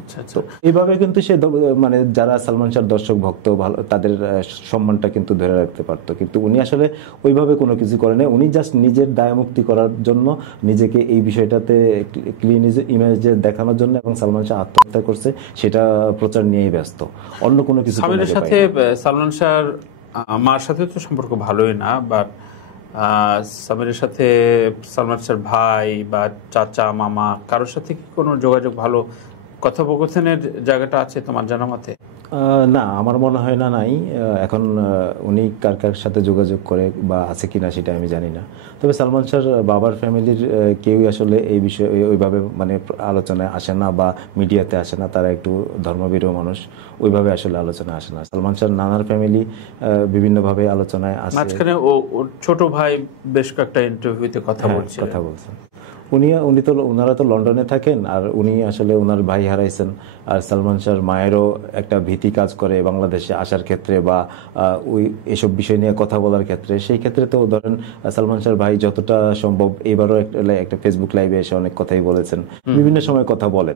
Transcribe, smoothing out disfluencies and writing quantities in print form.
আচ্ছা আচ্ছা। তো এইভাবে কিন্তু সে মানে যারা সালমান শাহর দর্শক ভক্ত ভালো তাদের সম্মানটা কিন্তু ধরে রাখতে পারতো, কিন্তু উনি আসলে ওইভাবে কোনো কিছু করেন না। উনি জাস্ট নিজের দায়মুক্তি করার জন্য, নিজেকে এই বিষয়টাতে ক্লিন ইমেজে দেখানোর জন্য, এবং সালমান শাহ আত্মহত্যা করছে সেটা প্রচার নিয়েই ব্যস্ত, অন্য কোনো কিছু সামিরের সাথে সালমান শাহর মার সাথে তো সম্পর্ক ভালোই না, বাট সামিরের সাথে সালমান শাহর ভাই বা চাচা মামা কারোর সাথে কি কোনো যোগাযোগ, ভালো কথোপকথনের জায়গাটা আছে তোমার জানা মতে? না, আমার মনে হয় না, নাই। এখন উনি কার কার সাথে যোগাযোগ করে বা আছে কিনা সেটা আমি জানি না। তবে সালমান শাহর বাবার ফ্যামিলির কেউই আসলে এই বিষয়ে ওইভাবে মানে আলোচনায় আসে না বা মিডিয়াতে আসে না। তারা একটু ধর্মভীরু মানুষ, ওইভাবে আসলে আলোচনায় আসে না। সালমান শাহর নানার ফ্যামিলি বিভিন্নভাবে আলোচনায় আসে। মাঝখানে ওর ছোট ভাই বেশ কয়েকটা ইন্টারভিউতে কথা বলছে। ওনারা তো লন্ডনে থাকেন, আর উনি আসলে ওনার ভাই হারাইছেন। আর সালমান শাহর মায়েরও একটা ভীতি কাজ করে বাংলাদেশে আসার ক্ষেত্রে বা ওই এসব বিষয় নিয়ে কথা বলার ক্ষেত্রে। সেই ক্ষেত্রে তো ধরেন সালমান শাহর ভাই যতটা সম্ভব, এবারও একটা ফেসবুক লাইভে এসে অনেক কথাই বলেছেন, বিভিন্ন সময় কথা বলেন।